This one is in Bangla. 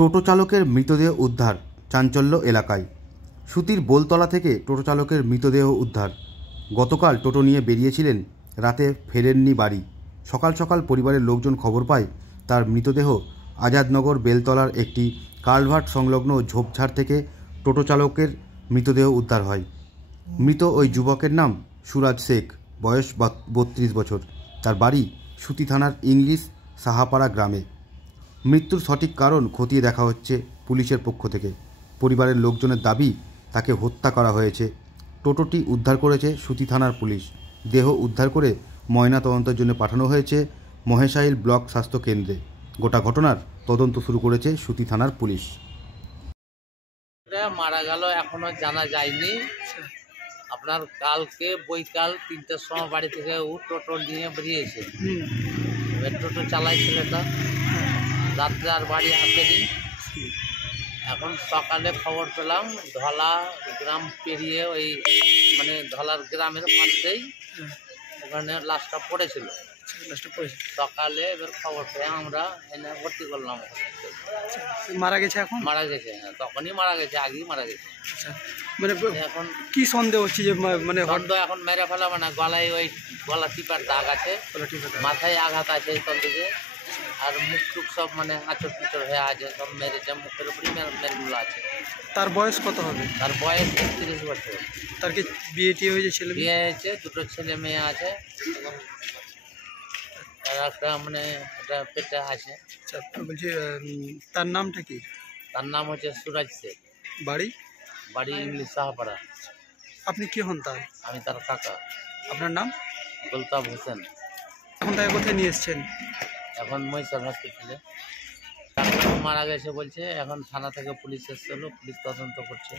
টোটো চালকের মৃতদেহ উদ্ধার, চাঞ্চল্য এলাকায়। সুতির বোলতলা থেকে টোটো চালকের মৃতদেহ উদ্ধার। গতকাল টোটো নিয়ে বেরিয়েছিলেন, রাতে ফেরেননি বাড়ি। সকাল সকাল পরিবারের লোকজন খবর পায় তার মৃতদেহ আজাদনগর বেলতলার একটি কালভার্ট সংলগ্ন ঝোপঝাড় থেকে টোটো চালকের মৃতদেহ উদ্ধার হয়। মৃত ওই যুবকের নাম সুরাজ শেখ, বয়স 32 বছর। তার বাড়ি সুতি থানার ইংলিশ সাহাপাড়া গ্রামে। মৃত্যুর সঠিক কারণ খতিয়ে দেখা হচ্ছে পুলিশের পক্ষ থেকে। পরিবারের লোকজনের দাবি তাকে হত্যা করা হয়েছে। টোটোটি উদ্ধার করেছে সুতি থানার পুলিশ। দেহ উদ্ধার করে ময়নাতদন্তের জন্য পাঠানো হয়েছে মহেশাইল ব্লক স্বাস্থ্য কেন্দ্রে। গোটা ঘটনার তদন্ত শুরু করেছে সুতি থানার পুলিশ। মারা গেল এখনো জানা যায়নি। আপনার কালকে বৈকাল 3টার সময় বাড়ি থেকে ও টোটো নিয়ে বেরিয়েছে। টোটো চালাই ছেলেটা, রাত্রে আর বাড়ি আসেনি। এখন সকালে খবর পেলাম ধলা গ্রাম পেরিয়ে ওই মানে ধলার গ্রামের পাশেই ওখানে লাশটা পড়েছিল। সকালে এবার খবর পেয়ে আমরা এনে ভর্তি করলাম। মারা গেছে এখন? মারা গেছে, তখনই মারা গেছে, আগেই মারা গেছে। মানে এখন কি সন্দেহ হচ্ছে যে মানে সন্দেহ এখন মেরে ফেলা, মানে গলায় ওই গলা টিপার দাগ আছে, মাথায় আঘাত আছে তল দিকে, আর মুখ টুক সব মানে আচর পিচর হয়ে আছে, সব মেরেছে, মুখের উপরই মেরগুলো আছে। তার বয়স কত হবে? তার বয়স 30 বছর। তার কি বিয়ে টিয়ে হয়েছে? ছেলে বিয়ে হয়েছে, 2টো ছেলে মেয়ে আছে, আর একটা মানে একটা পেটে আছে। আচ্ছা, বলছি তার নামটা কি? তার নাম হচ্ছে সুরাজ শেখ। বাড়ি? বাড়ি ইংলিশ সাহাপাড়া। আপনি কি হন তার? আমি তার কাকা। আপনার নাম? গোলতাব হোসেন। এখন তাকে কোথায় নিয়ে এসছেন? এখন মহিষার হসপিটালে। মারা গেছে বলছে, এখন থানা থেকে পুলিশ এসেছিল, পুলিশ তদন্ত করছে।